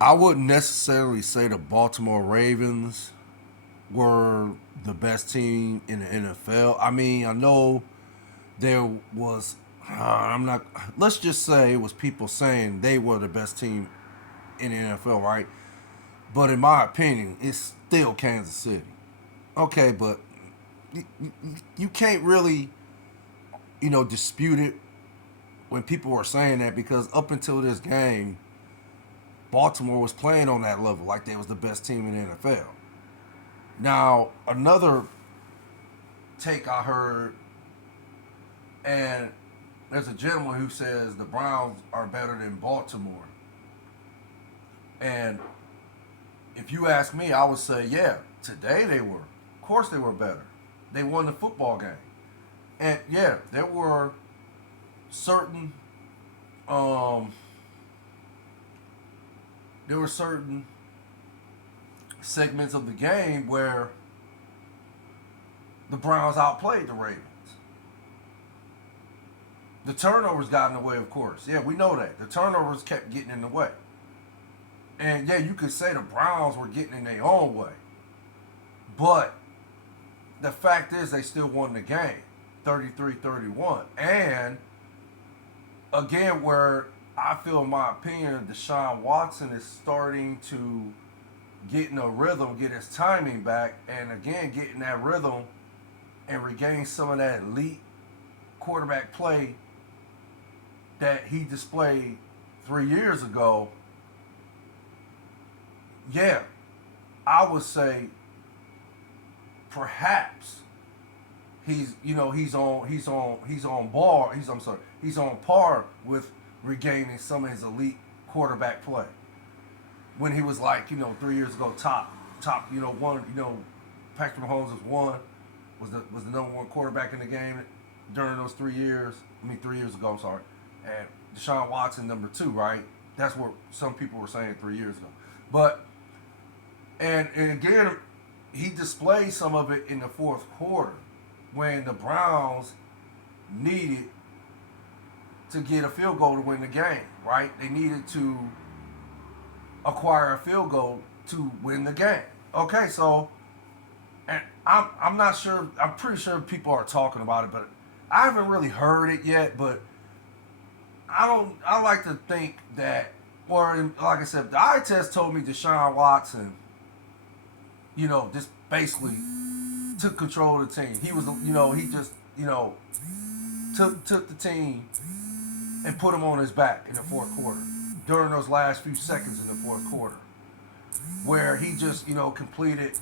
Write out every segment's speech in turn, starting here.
I wouldn't necessarily say the Baltimore Ravens were the best team in the NFL. I mean, I know there was. I'm not. Let's just say it was people saying they were the best team in the NFL, right? But in my opinion, it's still Kansas City. Okay, but you can't really, dispute it when people were saying that because up until this game, Baltimore was playing on that level like they was the best team in the NFL. Now, another take I heard, and there's a gentleman who says the Browns are better than Baltimore. And if you ask me, I would say, yeah, today they were. Of course they were better. They won the football game. And yeah, certain um there were certain segments of the game where the Browns outplayed the Ravens. The turnovers got in the way, of course. Yeah, we know that. The turnovers kept getting in the way. And yeah, you could say the Browns were getting in their own way. But the fact is they still won the game 33-31. And again, where I feel, in my opinion, Deshaun Watson is starting to get in a rhythm, get his timing back, and again, getting that rhythm and regain some of that elite quarterback play that he displayed 3 years ago. Yeah, I would say perhaps he's on par with regaining some of his elite quarterback play when he was like 3 years ago top one Patrick Mahomes was the number one quarterback in the game during those 3 years. I mean 3 years ago, I'm sorry, and Deshaun Watson number two, right? That's what some people were saying 3 years ago, but and again he displayed some of it in the fourth quarter when the Browns needed to get a field goal to win the game, right? They needed to acquire a field goal to win the game. Okay, so and I'm not sure. I'm pretty sure people are talking about it, but I haven't really heard it yet. But I don't. I like to think that, or like I said, the eye test told me Deshaun Watson, just basically took control of the team. He was, he just, took the team and put him on his back in the fourth quarter during those last few seconds in the fourth quarter, where he just, he completed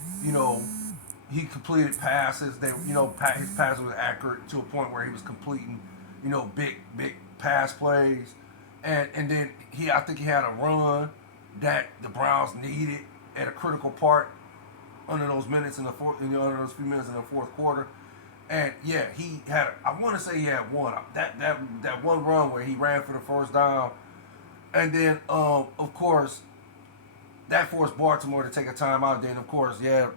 passes. His passes was accurate to a point where he was completing, big pass plays, and then I think he had a run that the Browns needed at a critical part under those minutes in the fourth, under those few minutes in the fourth quarter. And yeah, he had. I want to say he had one that one run where he ran for the first down, and then of course that forced Baltimore to take a timeout. Then of course, yeah,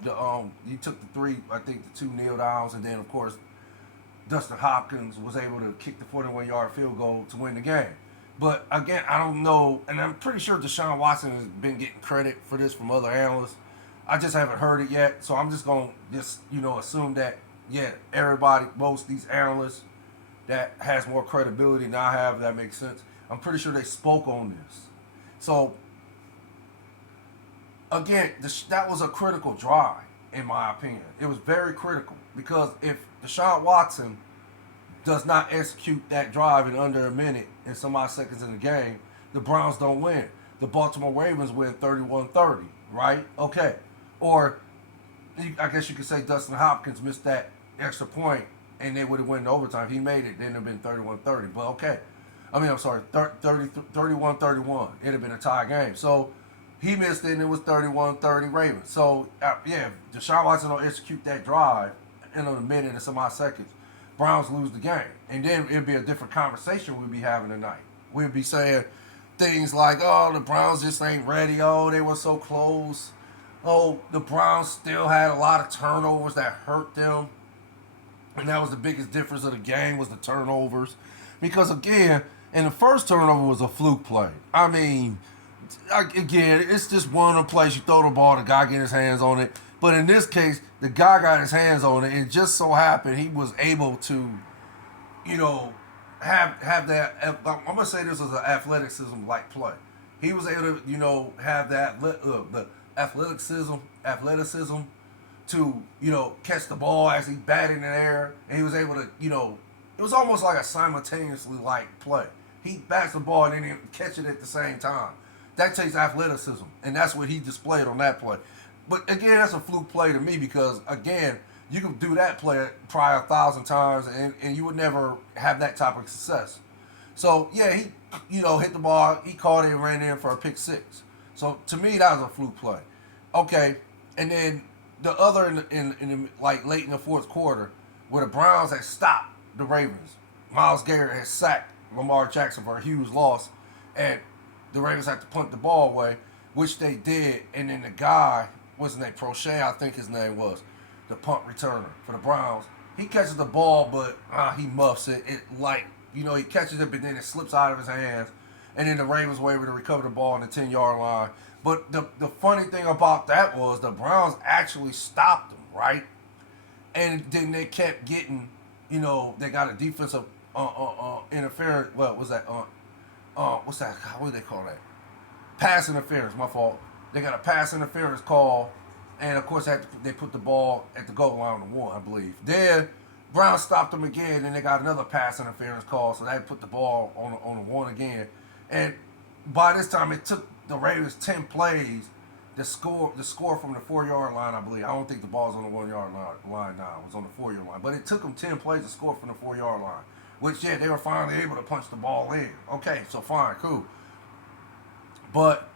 you took the three, I think the two kneel downs, and then of course Dustin Hopkins was able to kick the 41-yard field goal to win the game. But again, I don't know, and I'm pretty sure Deshaun Watson has been getting credit for this from other analysts. I just haven't heard it yet, so I'm just gonna assume that yeah, everybody, most these analysts that has more credibility than I have, that makes sense. I'm pretty sure they spoke on this. So again, that was a critical drive in my opinion. It was very critical because if Deshaun Watson does not execute that drive in under a minute and some odd seconds in the game, the Browns don't win. The Baltimore Ravens win 31-30, right? Okay. Or I guess you could say Dustin Hopkins missed that extra point and they would have won in overtime. If he made it, then it would have been 31-30. But okay. I mean, I'm sorry, 31-31. It would have been a tie game. So he missed it and it was 31-30 Ravens. So, yeah, if Deshaun Watson don't execute that drive in a minute and some odd seconds, Browns lose the game. And then it'd be a different conversation we'd be having tonight. We'd be saying things like, oh, the Browns just ain't ready. Oh, they were so close. Oh, the Browns still had a lot of turnovers that hurt them. And that was the biggest difference of the game was the turnovers. Because, again, and the first turnover was a fluke play. I mean, again, it's just one of the plays you throw the ball, the guy get his hands on it. But in this case, the guy got his hands on it, and just so happened he was able to, you know, have that. I'm gonna say this was an athleticism like play. He was able to, have that the athleticism to, catch the ball as he batted in the air, and he was able to, it was almost like a simultaneously like play. He bats the ball and then he catch it at the same time. That takes athleticism, and that's what he displayed on that play. But again, that's a fluke play to me because again, you could do that play probably 1,000 times, and you would never have that type of success. So yeah, he hit the ball, he caught it and ran in for a pick six. So to me, that was a fluke play. Okay, and then the other in like late in the fourth quarter, where the Browns had stopped the Ravens, Myles Garrett had sacked Lamar Jackson for a huge loss, and the Ravens had to punt the ball away, which they did. And then the guy, what's his name, Prochet, I think his name was, the punt returner for the Browns. He catches the ball, but he muffs it. He catches it, but then it slips out of his hands. And then the Ravens were able to recover the ball on the 10-yard line. But the funny thing about that was the Browns actually stopped them, right? And then they kept getting, they got a defensive interference. What was that? What's that? What do they call that? Pass interference. My fault. They got a pass interference call, and of course they put the ball at the goal line on the one, I believe. Then Brown stopped them again, and they got another pass interference call, so they put the ball on the one again. And by this time, it took the Ravens 10 plays to score from the 4-yard line, I believe. I don't think the ball was on the 1-yard line now. It was on the 4-yard line. But it took them 10 plays to score from the 4-yard line, which, yeah, they were finally able to punch the ball in. Okay, so fine, cool. But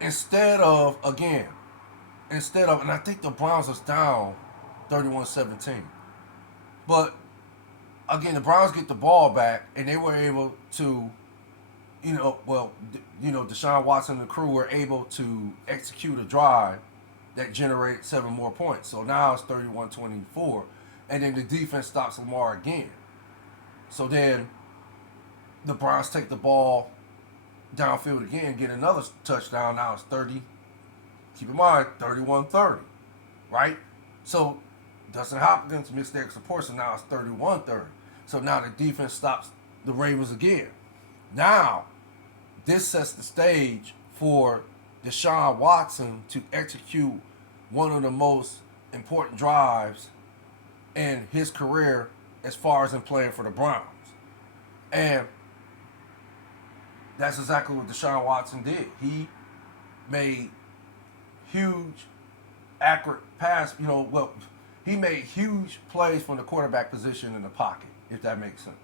instead of, and I think the Browns was down 31-17. But, again, the Browns get the ball back, and they were able to, Deshaun Watson and the crew were able to execute a drive that generated 7 more points. So now it's 31-24, and then the defense stops Lamar again. So then the Browns take the ball downfield again, get another touchdown. Now it's 30. Keep in mind, 31-30, right? So Dustin Hopkins missed the extra point, so now it's 31-30. So now the defense stops the Ravens again. Now, this sets the stage for Deshaun Watson to execute one of the most important drives in his career as far as in playing for the Browns. And that's exactly what Deshaun Watson did. He made huge, accurate pass, he made huge plays from the quarterback position in the pocket, if that makes sense.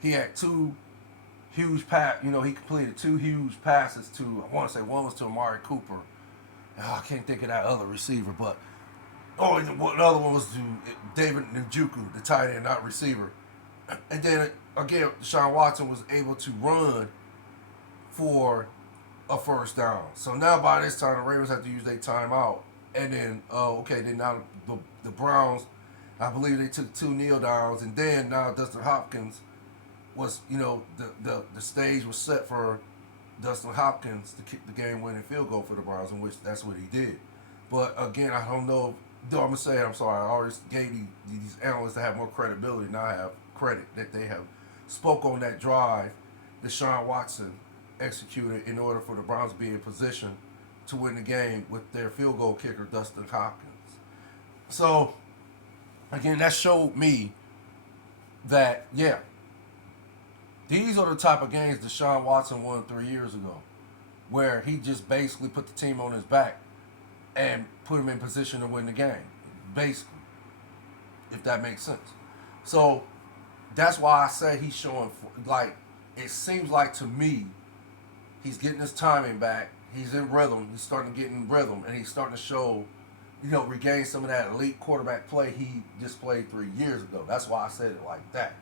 He had 2 huge pass, he completed 2 huge passes to, I want to say one was to Amari Cooper. I can't think of that other receiver, but, and the other one was to David Njoku, the tight end, not receiver. And then, again, Deshaun Watson was able to run for a first down. So now by this time, the Ravens have to use their timeout. And then, then now the Browns, I believe they took 2 kneel downs. And then now Dustin Hopkins was, the stage was set for Dustin Hopkins to kick the game-winning field goal for the Browns, in which that's what he did. But again, I don't know. I'm going to say, I'm sorry, I always gave these analysts that have more credibility than I have credit that they have spoke on that drive Deshaun Watson executed in order for the Browns to be in position to win the game with their field goal kicker, Dustin Hopkins. So, again, that showed me that, yeah, these are the type of games Deshaun Watson won 3 years ago, where he just basically put the team on his back and put him in position to win the game, basically, if that makes sense. So, that's why I say he's showing, it seems like to me, he's getting his timing back. He's in rhythm. He's starting to get in rhythm, and he's starting to show, regain some of that elite quarterback play he displayed 3 years ago. That's why I said it like that.